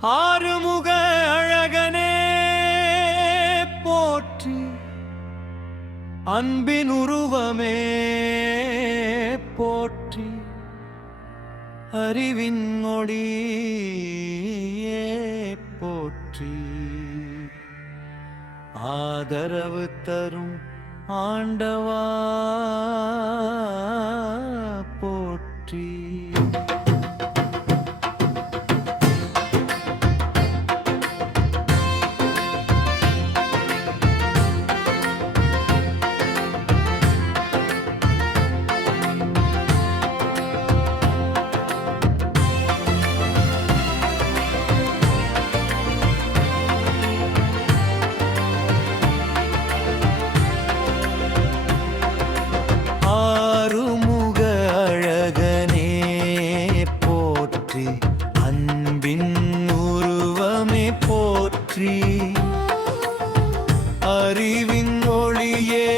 ஆறுமுக அழகனே போற்றி, அன்பின் உருவமே போற்றி, அறிவின் ஒளியே போற்றி, ஆதரவு தரும் ஆண்டவா போற்றி. ஆறுமுக அழகனே போற்றி, அன்பின் உருவமே போற்றி, அறிவின் ஒளியே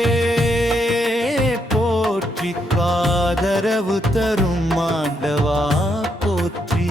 போற்றி, ஆதரவு தரும் ஆண்டவா போற்றி.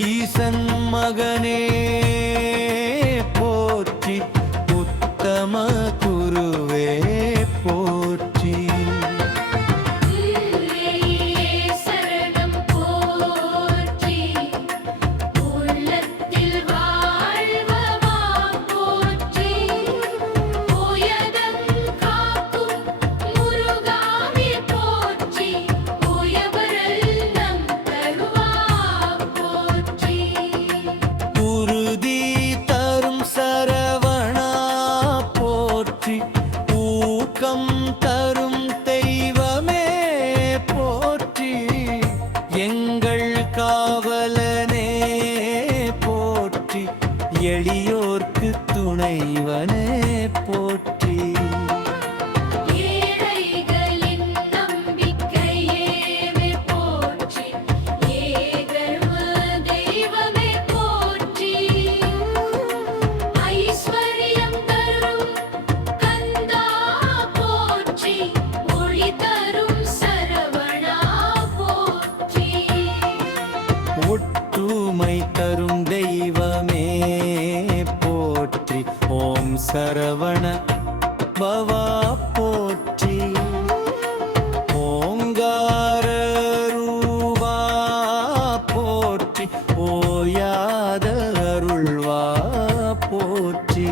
ஈசன் மகனே போற்றி, உத்தம குருவே போற்றி. ஊக்கம் தரும் தெய்வமே போற்றி, எங்கள் காவலனே போற்றி, எளியோர்க்கு துணைவனே போற்றி. ஒற்றுமை தரும் தெய்வமே போற்றி, ஓம் சரவண பவா போற்றி, ஓங்கார ரூபா போற்றி, ஓயாத அருள்வா போற்றி.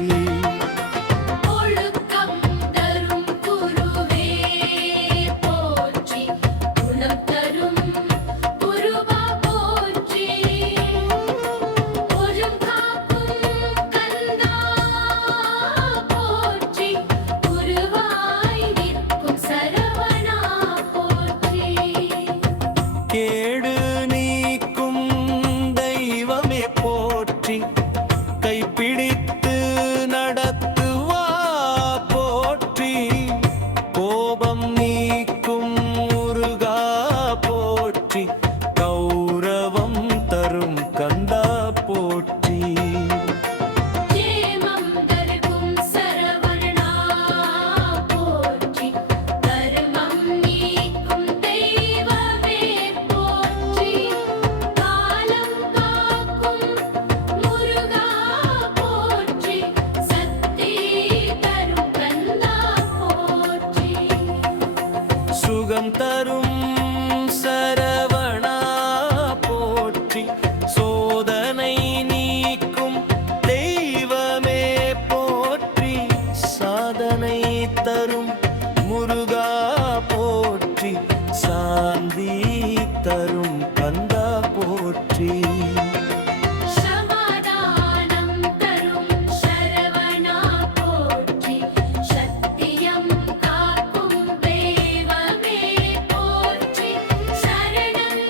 கேடு நீக்கும் தெய்வமே போற்றி, கைப்பிடித்து நடத்துவா போற்றி, கோபம் நீக்கும் முருகா போற்றி, கௌரவம் தரும் கந்தா போற்றி. சுகம் தரும் சரவணா போற்றி, சோதனை நீக்கும் தெய்வமே போற்றி, சாதனை தரும் முருகா போற்றி, சாந்தி தரும் கந்தா போற்றி. சரணம்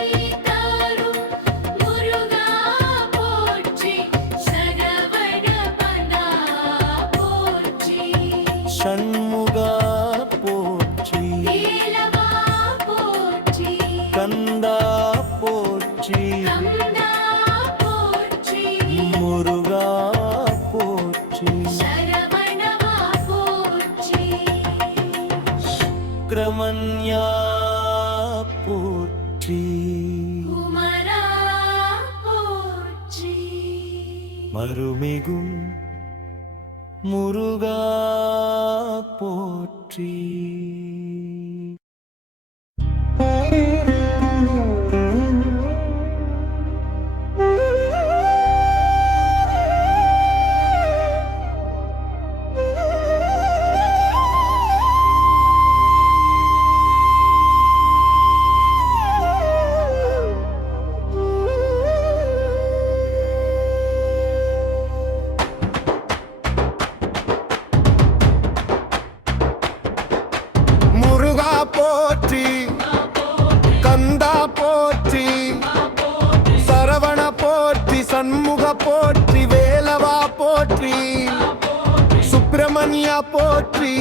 சுப்பிரமணியா போற்றி குமரா போற்றி மருமிகும் முருகா போற்றி முருகா போற்றி, கந்தா போற்றி, சரவண போற்றி, சண்முக போற்றி, வேலவா போற்றி, சுப்பிரமணியா போற்றி.